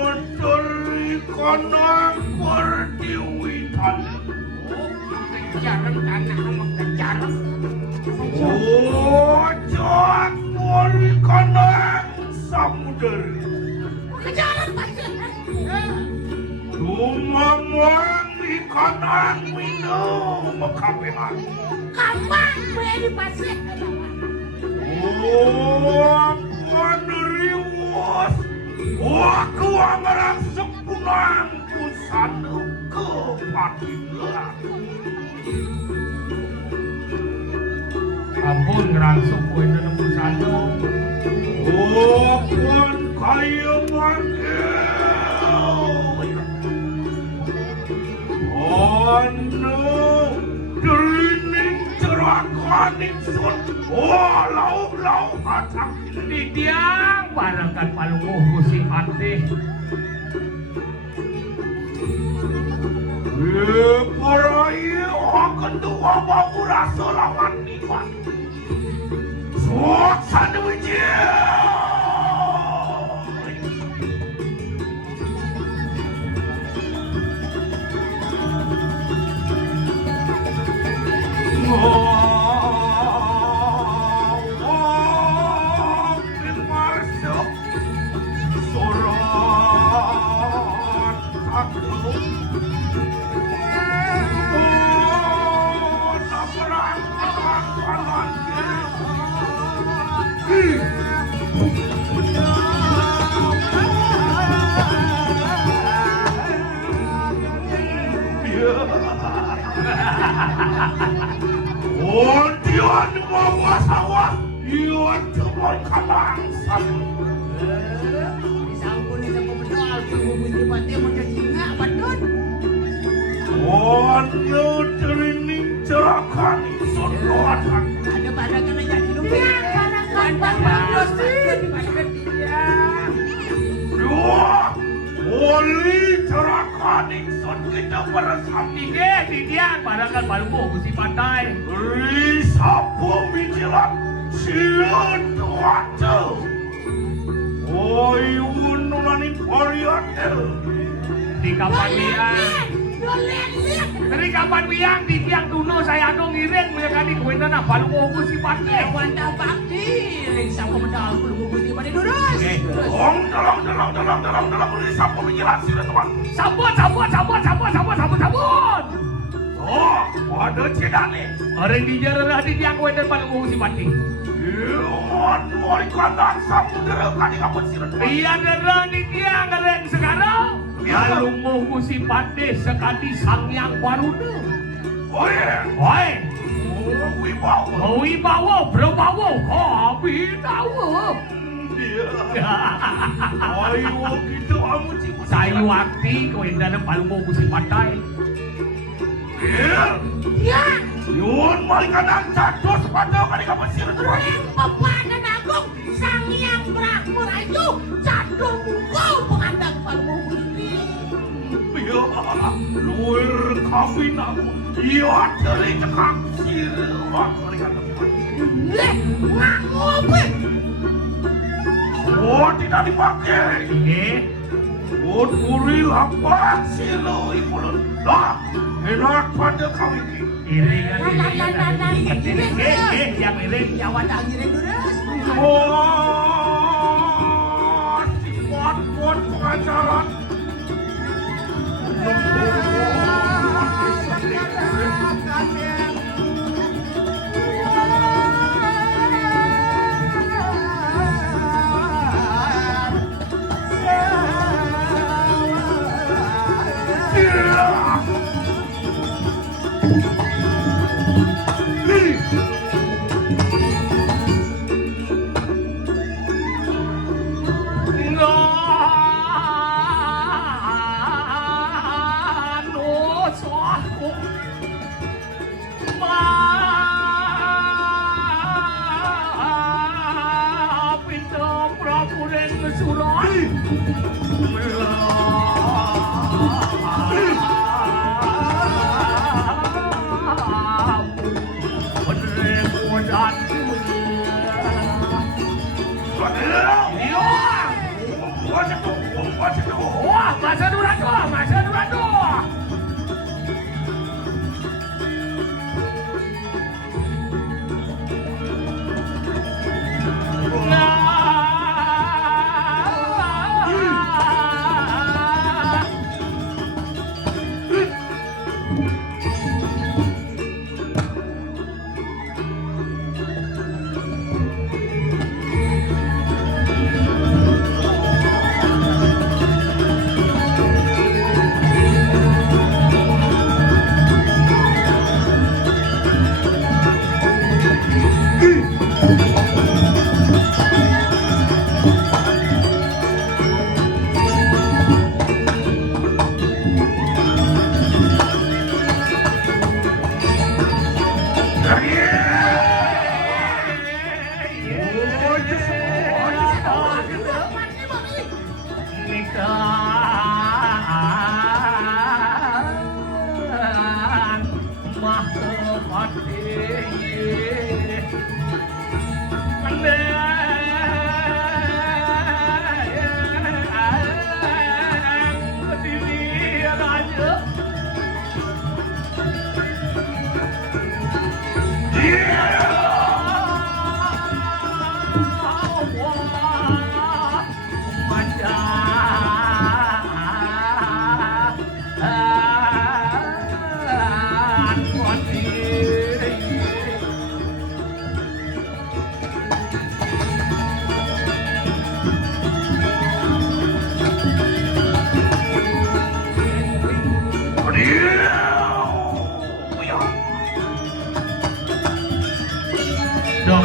Muteri konang perdiwitan. Kejaran tanah sama kejaran. Ojak mori konang samudera. Kejaran pasti. Lumamang di konang minum mekabehan. Kapan beri pasti. Penerimus. Aku amarang sepunang pusanu kepatilan. Ampun ngerangsuk kowe nang pusano. Pun kaya manggil. Anu derining cerakaning sun. Lau acak Di tiang barangkan palunguh Gusti Patih. Perai akan dua babu rasa lawan niwan. Suasana wijaya. Ondian bawa sawah, iwan cemon kalangsan. Disampun itu pemedal, tunggu bunyi mati muda jinga, badun. Ono derining cerakan isun loatan. Ada barangan yang jadi lumpia. Barangan bagus di pasar dia. Dua, oli cerakan isun kita beresam. Tingge di tiang barangkan palunguh Gusti Patih. Risapu mijilan silut watu. Oi unulanin variatel. Di kapan wiang. Dari kapan wiang di tiang duno saya anu ngiring menyekali kowe nang palunguh Gusti Patih. Wanda bakti, ringsa pemedal belum bunyi mati durus. Dalam risapu mijilan silut watu. Sabun. Oh, ada cedane. Orang di jarah di tiang kowe nang palunguh Gusti Patih. Iwan mori kandang samudera kani kapun silut watu. Iya darah di tiang ngereng sekarang. Palunguh Gusti Patih sekali Sangyang Waruda. Oi. Wibawa, berbawa, kabitawa. Ayo gitu kamu cipu. Saya wakti kowe nang palunguh Gusti Patih. Ya, Yun mori kandang cados pada kani kapun silut watu. ring pepadan agung sang yang berakmur itu candung mungkul pengandang palmu gusti. Luir kawin aku. Iya dari cekak siluan kani kapun. Ngamope. Oh tidak dipakai. Nggih. Uri lapan silu ipulun. Lah, enak pada kau ini. Iringan. Siap iring. Nyawa tak ngiring durus. Oh, si buat pengajaran. Wah, masa Durando, masa Durando.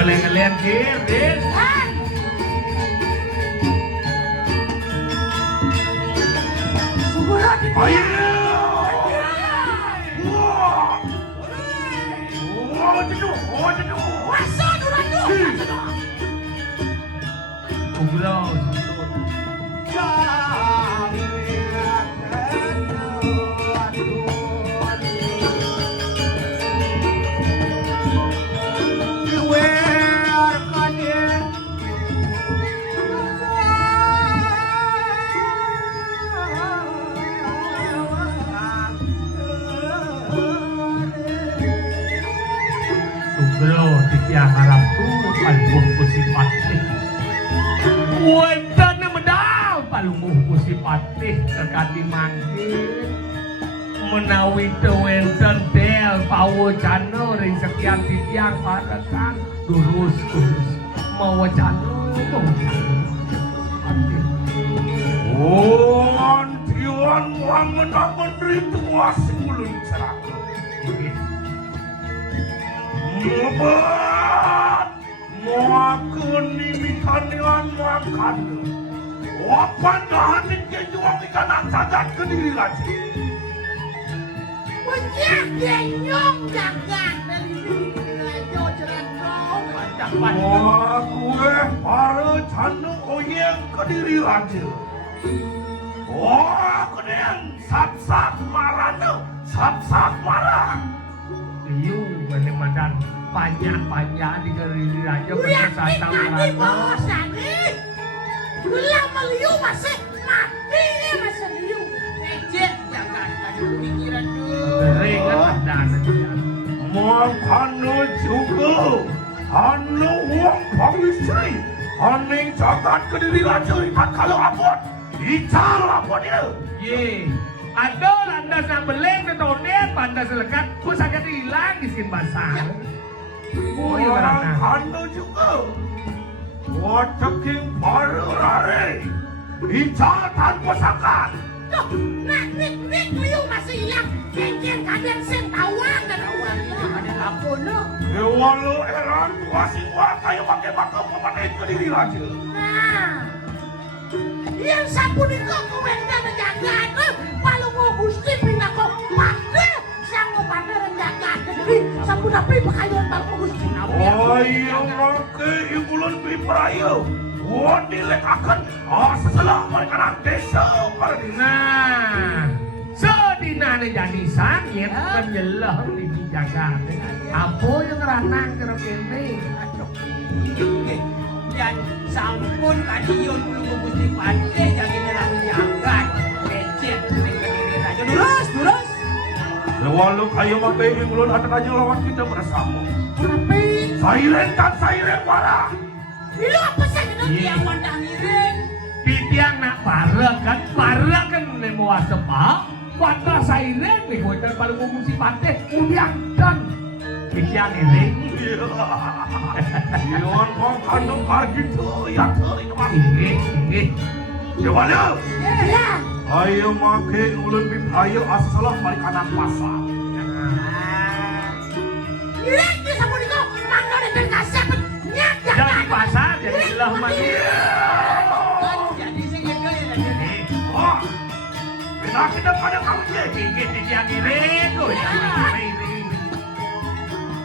Kalian kir, yang harap tuh palung pusipatih. Wenten medal palung pusipatih terkati mangkir. Menawi wenten del pawocano ring sekian titiang parekan durus mawocano Tiwan Muhammad ritual sebelum seraka. Mobat, muakun imikan dengan makan. Wapan dahanin kejuang ikan sadat ke diri lagi. Banyak genyong dagang dari diri raja cerendong. Gue para canung oyeng ke diri lagi. Wah, kemudian sap-sap marah, sap-sap marah. Liu menemukan panjang-panjang di diri raja berkesan tadi bosan nih. Belum meliu masih mati nih masih liu. Ejek jangan ada pikiran tuh. Keringat dan mau kanu juga, anu uang pengistri, aning jagat ke diri raja ikat kalau apot, ical apot dia. Ye. Ada landas yang beleng ke tonet, pandas selekat, pusaka hilang di sin basah. Orang kanu juga, wateking baru rare, ical tanpa sakat. Tuh, nik liu masih hilang, kengkeng kadang sen tawang dan uang ya. Ada apa no? Walau eran tuasing wakai pakai bakal memanai ke diri raja. Nah, yang sapu di kau kewenda menjagaan, kalau mau gusti pindah kau pada, sanggup pada renjagaan jadi sapu napi pakaian baru gusti. Oh iya nangke ibulan biprayo, wandi lekakan setelah mereka nak desa pergi. Nah, sedina jadi sangit dan jelah di jagaan. Apa yang ranang kerap ini? Dan sampun kadion belum gusti pada jadi dalam walau kayu makai ulun akan aja lawan kita bersama. Tapi Sairen kan sairen wala. lu apa saja nanti yang wandang iring? Pitiang nak para kan nemo asepa. Wata sairen nih gue kan paling ngomong si pate udiang dan pitiang ini. Iwan kong kandung pergi tuh ya tuh itu mah. Ini. Coba lu. Ya. Ayo makai ulun bib ayo asalah balik anak pasar. Iring di sabun itu mangga di berkasih nyak Jadi pasar jadi lah mandi. Jadi sih gitu ya. Wah, benar kita pada kamu je. Tinggi pitiang ini tuh yang ini.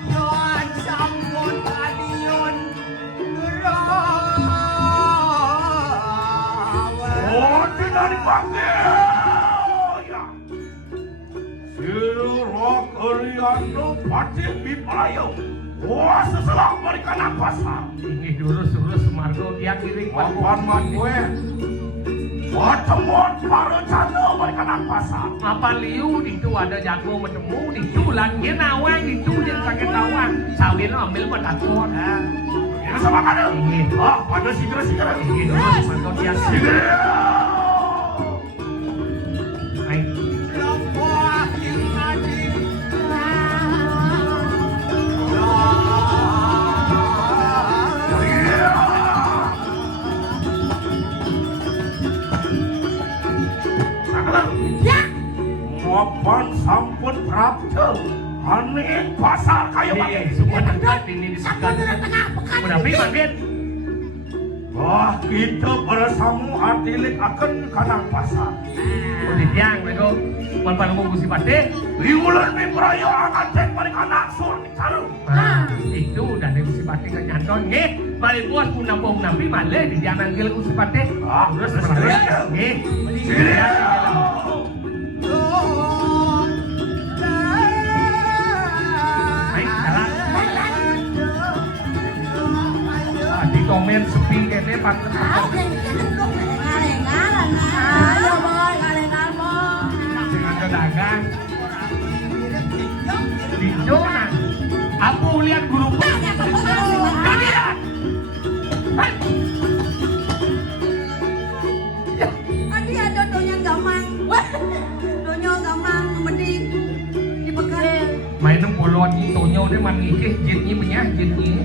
Doan sampun kalian Oh, tidak dipanggil. Ya. Sirok Ariano pati bipayo. Wah, seselah berikan apa sah? Ini durus Margo dia kiri Papan man gue. Pertemuan para canda berikan apa sah? apa liu itu ada jago bertemu itu langit nawang itu yang sakit tawang sawin ambil menakut Ini sama kan? Ah, pada segera. ini durus Margo dia kiri Hai Ya. Mapan sampun prapte. Aneh pasar kayu pakai. semua dekat ini Sampun disekat di tengah pekan. berapa makin Wah, kita bersama artilik akan kanang pasar. Uditiang Margo Papan ngomong si pate Liulan ni perayaan aceh balik anak sur ni caru. itu dan ibu si pate ke nyanton nge balik buat pun nabi male di jangan gil si pate terus nge Hai jalan di komen sepi kene pantes Ayo boy, ngalengan boy. sing ada dagang di zona aku lihat guru kalian Adi ada donya gamang. Donya gamang mending di pekan. main bolon ni tonyo dia man ikih jitnya punya jitnya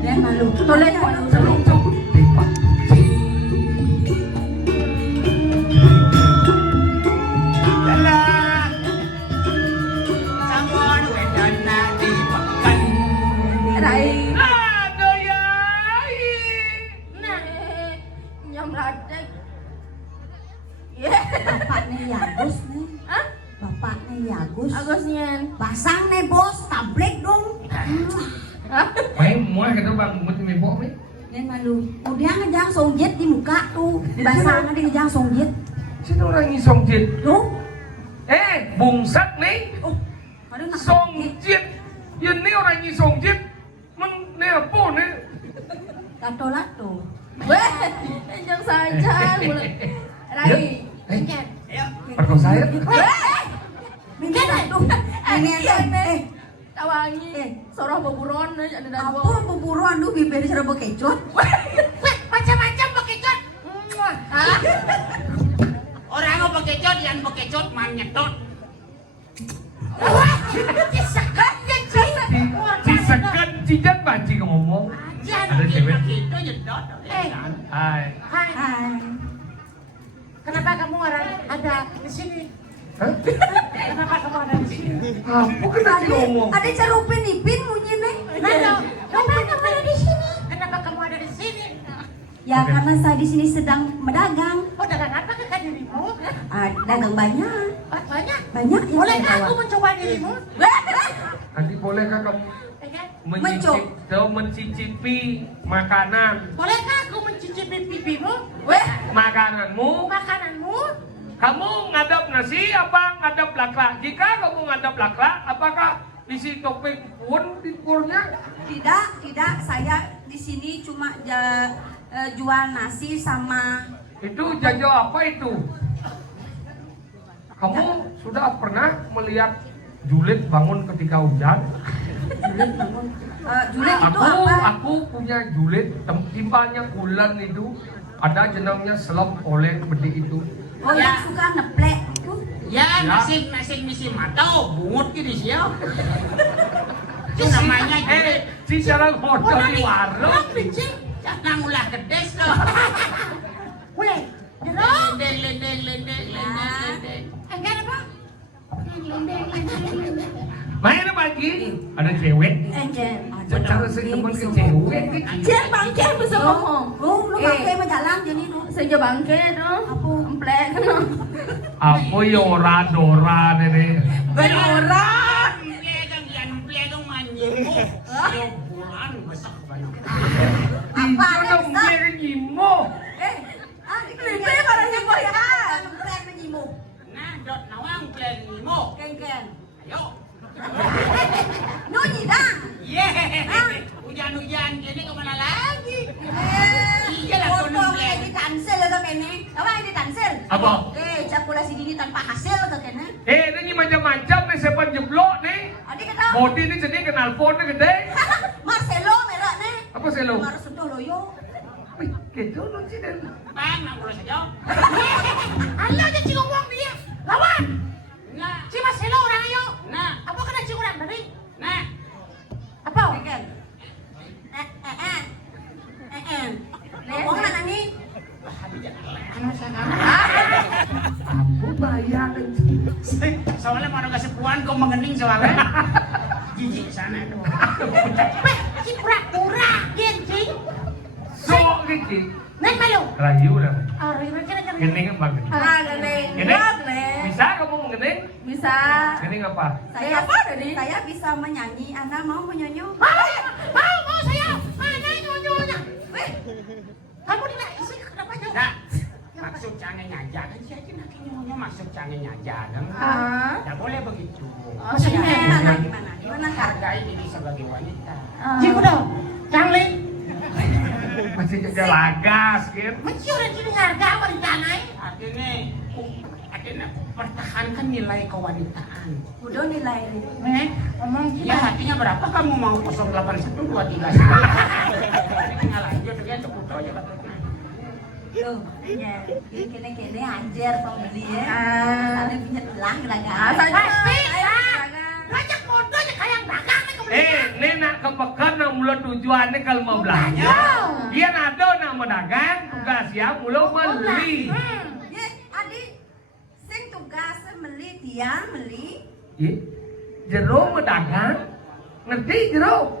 Dan malu. Toleh malu. celuk cuk tipak Rai. aduh yai Nah, Nyam ladek. Bapaknya Yagus nih. Hah? Bapaknya Yagus. Agusnya. Pasang nih bos, tablet dong. main muah kata bang mesti mebok ni Dan malu. Udah ngejang songjet di muka tuh. Basangnya di ngejang songjet. siapa orang ni songjit Tuh. bungsat ni Oh, aduh nak. songjit yang ni orang ni songjit men ni apa ni Lato-lato. Weh, enjang saja. Rai. Minyak. perkosa ya Minggir tuh. Ini Tawangi. Sorong beburon ada dan apa pemburuan lu bibir cara bekecot? Weh, macam-macam bekecot. Hah? Orang mau bekecot, yang bekecot man nyedot. Wah, disekat ya, Ci. disekat cijan banci ngomong ada cewek Itu nyedot. hai Hai, Hai. kenapa kamu orang ada di sini? Hah? Kenapa kamu ada di sini? apa kena si ngomong Ada carupin ipin munyi nih. Kenapa kamu ada di sini? Kenapa kamu ada di sini? Ya karena saya di sini sedang berdagang. Oh, dagang apa ke dirimu? Dagang banyak. Banyak. Banyak yang Bolehkah saya aku bawa. mencoba dirimu? nanti bolehkah kamu Mencop. mencicipi makanan Bolehkah aku mencicipi pipimu? makananmu Makananmu? kamu ngadap nasi apa ngadap lakra jika kamu ngadap lakra apakah isi topeng pun di purnya Tidak. Saya di sini cuma jual nasi sama itu jajo apa itu Kamu sudah pernah melihat julid bangun ketika hujan? Julid bangun. Julid itu apa? Aku punya julid, timpalnya bulan itu ada jenangnya selop oleh bedi itu. Oh, yang suka neplek itu. Ya, nasing misi matau, bungut gitu siap. Itu namanya julid. Si sarang hotel di warung. Jangan ulah gedes loh. Weh, jeruk. Lendeng. Enggak apa? Main apa lagi? Ada cewek. Jen. Cara saya teman ke cewek. Jen bangke bisa ngomong. Lu bangke mah jalan jadi nu. Saya bangke dong. Apa? Emplek kan. Apa ya ora-dora nenek. Orang. Plegang manjingmu. Bulan besar banget. Apa Itu ada dong besar? dia nyimu. Lebih pada nyimu ya. Neplek menyimu. Nah, dot nawang plegimu. Ken. Ayo. Nu dah. Hujan-hujan gini kemana lagi? Iya lah, foto kayak di cancel atau kene. Apa yang di cancel? Apa? Cakulasi dini tanpa hasil atau kene. Ini macam-macam nih sepan jeblok nih. Adik kata. Bodi ini jadi kenal phone gede. Marcelo merah nih. Apa sih lo? Marah sentuh loyo. Wih, gitu lo sih dan. Bang, nak boleh saja. Allah aja cing ngomong dia. Lawan. Nah, Si Marcelo orang ayo. nah, Apa kena cing orang tadi? nah. Apa? Ken. Ngomong mana nih? Aku bayangan. Soalnya mau ada sepuan kau mengening soalnya. Jijik sana tuh. Weh, si pura-pura gencing. Sok gitu. Neng malu. Rayu lah. Oh, kira-kira. Gening apa? Gening. Gening? Bisa kamu gening? Bisa. Gening apa? Saya apa tadi? Saya bisa menyanyi. Anda mau menyonyo? Mau saya. Mana nyonyonya? Weh, kamu tidak isi kenapa nyonya? Nah, maksud canggih nyaja kan sih aja nak nyonya maksud canggih nyaja kan? Ah. Tidak boleh begitu. Maksudnya Gimana? Gimana kak? Hargai diri sebagai wanita. Ciku dong. Cangling. Masih jaga lagas gitu. Masih udah jadi harga apa di tanah? Akhirnya pertahankan nilai kewanitaan. Udah nilai nih. Nih, ngomong Ya kita. hatinya berapa kamu mau 08123? Ini tinggal lanjut dia cukup aja katanya. Tuh, kene anjir mau beli ya. Tadi punya tulang dagang. Pasti lah. Banyak bodohnya kayak dagang nih kamu. Ini nak kepekan nak mula tujuannya kalau mau belanja. Dia nado nak mau dagang, tugas ya mula beli. Ya, adik, sing tugas beli tiang beli. Jero mau dagang, ngerti jero?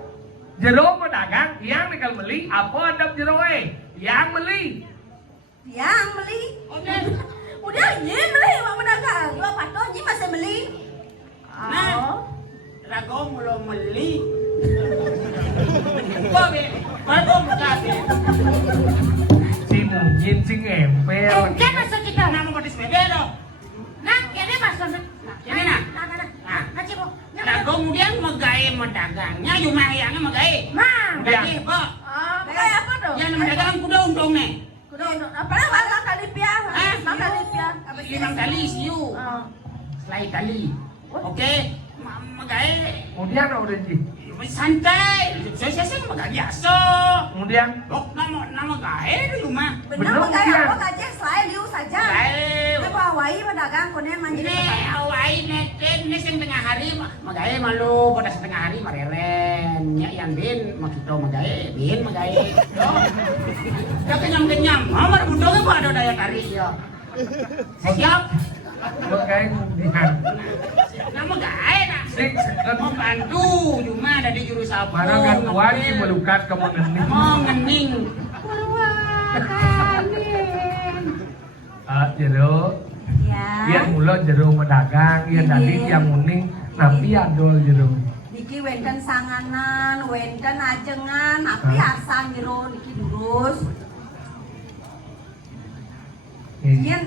Jero mau dagang, tiang nih kalau beli, apa ada jero yang beli. Tiang beli. Udah, ye beli mau dagang. Lo patut ye masih beli. Nah, rago mulu meli. Bago mukati. Si mungkin si ngempel. Kan masuk kita. Nama pada sepeda dong. Nah, kene masuk. Ini nah. Nah, cipu. Rago kemudian megai medagangnya, cuma yang megai. Nah, Jadi, kok kayak apa dong? yang medagang kuda untung nih. Kuda untuk apa? Mana kali piah? Mana kali piah? 5 kali siu. Selai kali. Oke, megai. Kemudian udah sih. Santai, saya sih megai biasa. Kemudian Oh, nama gae di rumah. Benar mau kayak apa aja selain liu saja. Gae. Ini bawa wai pedagang konen manjir. Ini awai neten, ini sing tengah hari magae malu pada setengah hari mareren. Nya yang bin makito magae, bin magae. Ya kenyam-kenyam. Mamar budongnya kok ada daya tarik ya. Siap. pakai kemudian. Nama gae nak. Sik sekat Mau bantu cuma ada di jurus apa? mana kan tuan si melukat ke mengening. Mau ngening. Jero, Ya. yang mula jero medagang, yang tadi yang uning, napi adol jero. Niki wenten sanganan, wenten ajengan, napi asan jero niki durus. Yen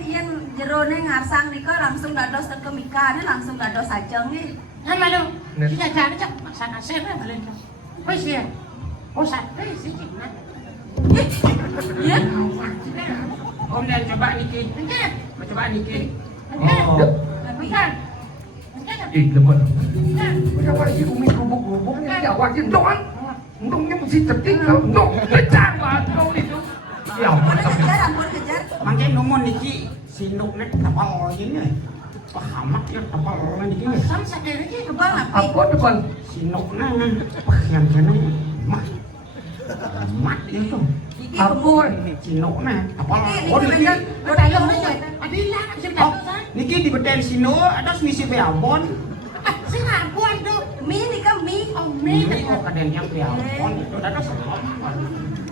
jero ne ngarsang nika langsung dados teng kemikane langsung dados ajeng nih. Kan malu. Kita jadi cak masakan saya balen. Wes ya. Oh, sate sih cina. Om dan coba niki. Enggak. Coba niki. Enggak. Oh, Bukan. Ih, lemot. Kenapa sih umi gubuk-gubuknya jawakin doang? Untungnya mesti cetik kalau untuk pecah banget itu. Ya ampun. Ampun kejar. Mangke nomor niki sinuknya tapal ini. Pahamak ya tapal niki. Sam sadar aja. Kebal apa? Apa depan? Sinuknya yang kene mah. Mat itu. Iki Ampun. Sinuknya tapal. Iki Oh niki. Lo tayo na yun. Adila, kasi Oh, tayo sa. niki di betel sino ada misi beabon. Sinabuan do. mie nih kan mie. Oh, Ini may. kok kadang yang beabon itu ada sama.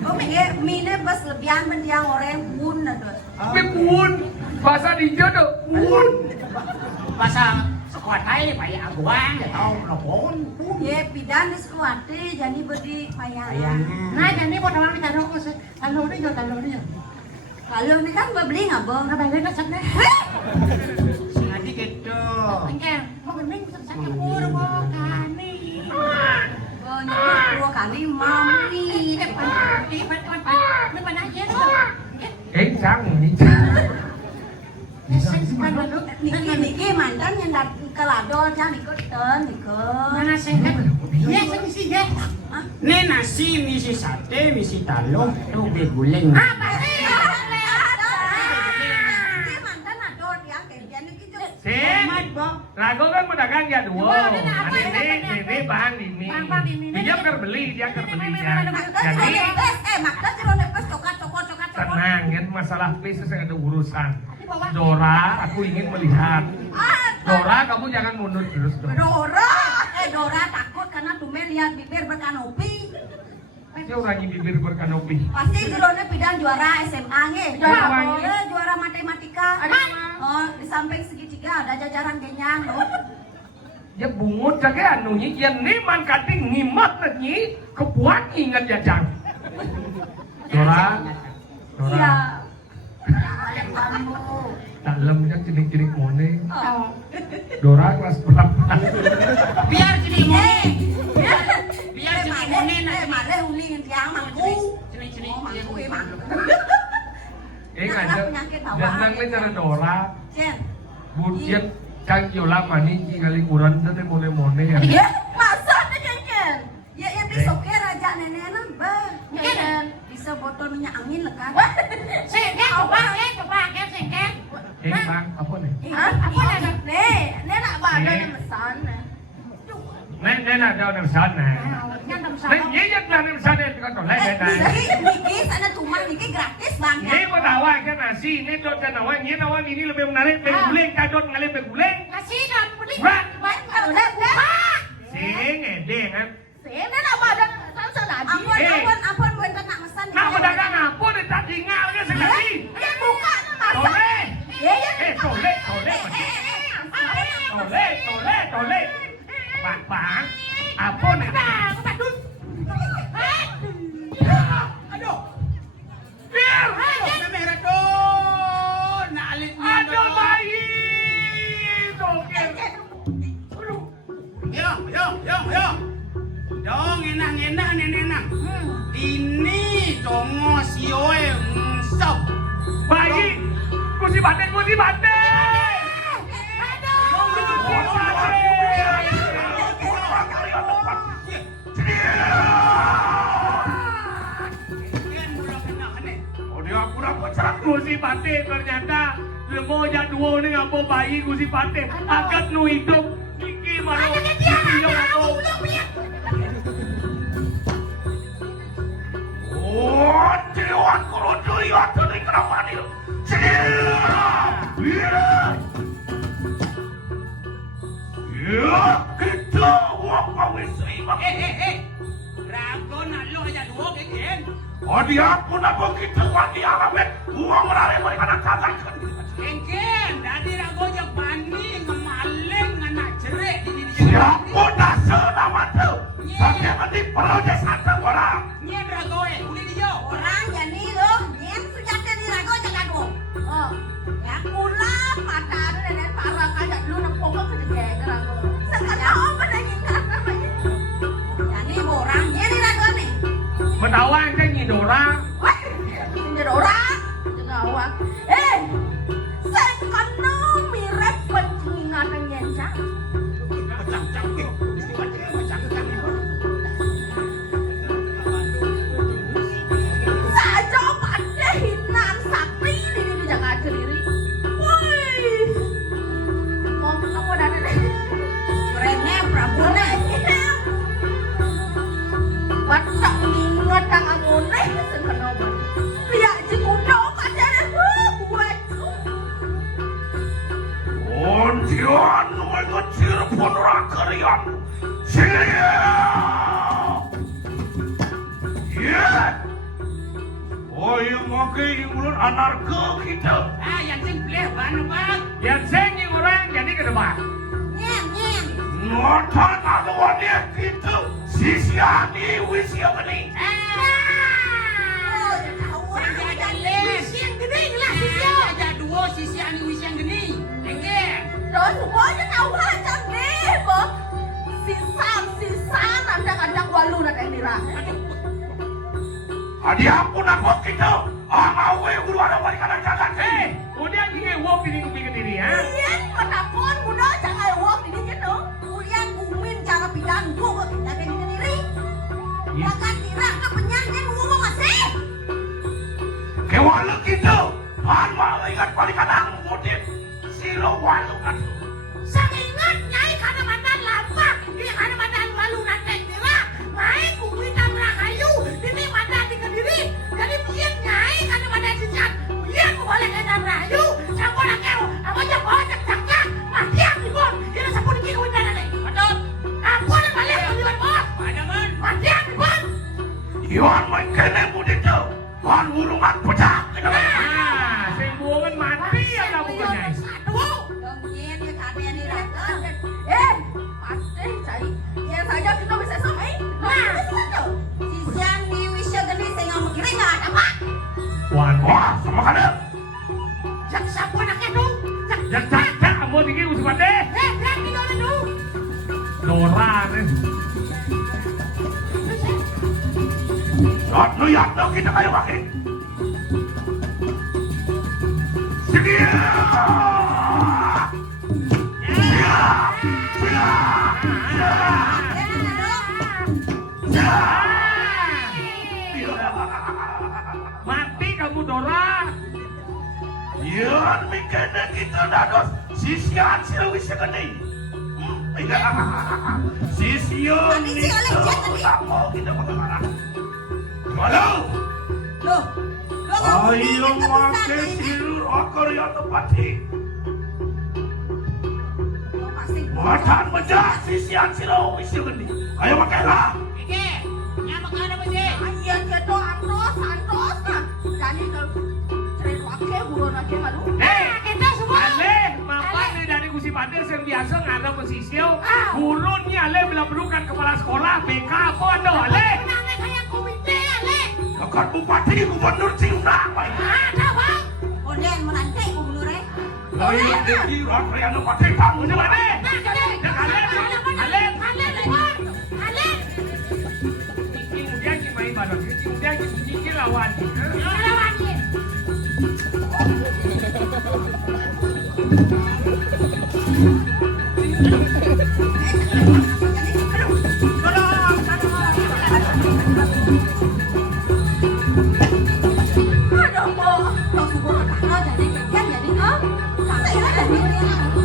Oh mie nih pas lebihan mendiang orang bun ada. Tapi pun bahasa Ninja tuh pun. Bahasa sekuat aja Pak ya aguan ya tahu telepon. Ya pidan di sekuate jadi beri payah. Nah, jadi buat orang kita rokok sih. Talo rin yun, talo rin yun. Kalau ini kan beli nggak bang? Nabalik na sa na. Sing adik gitu. Angker, magaling sa sakit puro mo, kani. Oh nyebut dua kali mami. May panahyan mo. Sang Ninja. Niki mantan yang datang ke ladon yang ikut ikut. Mana sengkat? Yes, ang sige. Ini nasi misi sate misi talo tuh beguling. Apa sih? Mantan adon yang kerja niki juga. Sih. Rago kan pedagang ya dua. Ini bahan ini. Dia kerbeli dia. Jadi Makan jeruk nepes coklat. tenang kan masalah bisnis yang ada urusan. Dora, aku ingin melihat. Dora, kamu jangan mundur terus dong. Dora takut karena Tume lihat bibir berkanopi. Saya orangnya bibir berkanopi. Pasti gerone pidan juara SMA nge. Juara matematika. Oh, di samping segitiga ada jajaran genyang loh. Ya bungut jaga anu nyi, ya niman kating ngimat nyi, kebuat ingat jajang. Dora, Iya. dalamnya cilik-cilik mone. Dora kelas berapa? Biar jadi mone. Biar jadi mone nanti. Mare uli tiang mangku. Cini-cini. Mangku emang. Ngajak, datang nih cara Dora, Jen. budian kang yola mani kali kurang dan mone ya. Ya, masa nih Jen. Ya besok ya raja nenek nambah. Jen. Bisa botol minyak angin lekat. Sengkat, coba, sengkat. Bang, apa nih? Apa na? Nih nak badan yang besar. Nen ada orang sana. Yan ang Nen yeyat lah orang sana itu kan toleh Niki sana rumah Niki gratis bang. Ini mau tawa kan nasi, ini dot dan awan, ini lebih menarik beguling, kadot ngalih beguling. Kasi na, puli. Sing ede kan. Ini nak badan Ampun bukan nak mesan. Nak pedagang apa nih tak tinggal kan sekali. Ya buka masa. Toleh. Ya. Toleh. Bang, apa nih? Aduh. Biar. Merah tuh. Nalit Aduh bayi. Tokir. Yo. Dong enak nenek. Ini dongo sioe sop. Bayi. Kursi bandeng. Gusi Pate ternyata lemonya dua ini ngapa bayi Gusi Pate angkat nu hidup iki malu video aku. Oh, ciluan kurun duri waktu ini kenapa nih? Ya, kita wak wisri mak. Rago nalo aja dua keken. Oh dia pun aku gitu wangi alamet uang rare mereka nak kagak. Keken, dari rago yang bani ngemaleng anak cerai di Siapa dah senama tu? Sampai mati perlu je satu orang. Nyen rago uli dia. Orang jadi loh. Nyen sejati di rago jangan dong. Oh. Ya pulang mata ada nenek parah kayak lu nempong ke gede rago. Sekarang apa lagi kata lagi? Jadi orang nyen di rago nih. Menawang kan Dora. Wah, ini orang. Jenawang. Sen kono mirip pencingan anarko kita. Yang sing pilih ban bang. Yang senging orang jadi ke depan. Nyen, nyen. Notan aduannya kita. Sisiani wisya geni. Oh, ya tahu. Wis yang gede lah sisyo. Ada dua sisi ani wis yang geni. Engke. Loh, semuanya tahu aja nih, Bob. Sisan, andang-andang walu na tayo nira. Adi ampun aku kita. Awe guru ada balik kanan jalan. Udah gini walk ini kuping diri ha. Iyan, matapon mo na, jangan walk ini gitu. Ulian umin cara bidangku kok kita kayak gini diri. Makan tira ke penyanyian ngomong masih. Kewalu kita. Anwa ingat balik kanan mudik. Silo walu kan. Sang ingat nyai kana mandan lampak. Di kana mandan walu nantek nira. Mai kumitan rahayu. Dini mandan di kediri. Jadi biar nyai kana mandan sisian. Biar ku boleh kena rahayu. Sampun akeu. Apa aja bocak cakak. Matiang di bon. Kira sampun iki kumitan ale. Betul. Ampun balik ke liwan bos. Ada man. Matiang di bon. Iwan main kene mudik tu. Wan urungan pecah. Sing buangan mati yang kamu kenyai. Aduh. Nyen ya kalian nira. Pasti cari. Ya saja kita bisa sampai. Nah, sisian di wisya geni saya nggak mengira nggak ada pak. Wan. Wah, sama kada. Jak sampun akeh dong. Jak Jak kamu tinggi usupan deh. di mana dong? Nora nih. Saat lu yang tahu kita kayak wakil. Sedia. Mati kamu Dora. Yan mikirnya kita dados sisian silawis gede. Sisian Tadi si Oleh Jet tadi. tak mau kita mengarah. Halo. Loh, lo nggak Ayo mungkin make silur akar yang tepati. pasti Matan menjah sisian silawis gede. Ayo make lah. Engke. Nyamak ada besi. Iya gitu antos nah. Jadi kalau cerita wakil buron aja malu. Kita semua. Ale, mapan nih dari Gusi Padir yang biasa ngada pesisio. Burunnya Ale belabrukan kepala sekolah. BK apa ada Ale? Menangnya kayak komite ale. Dekat bupati gubernur Ciunda. Ada bang. Oden merantai gubernurnya. Lain lagi rakyat yang pati kamu Gusi Padir. Nah, gede. Ale. Ale lebar. Ale. Kemudian gimana badan? Kemudian gini lawan. Lawan dia. Aduh, mau subur karena jadi kegiatan jadi Saya ada ini.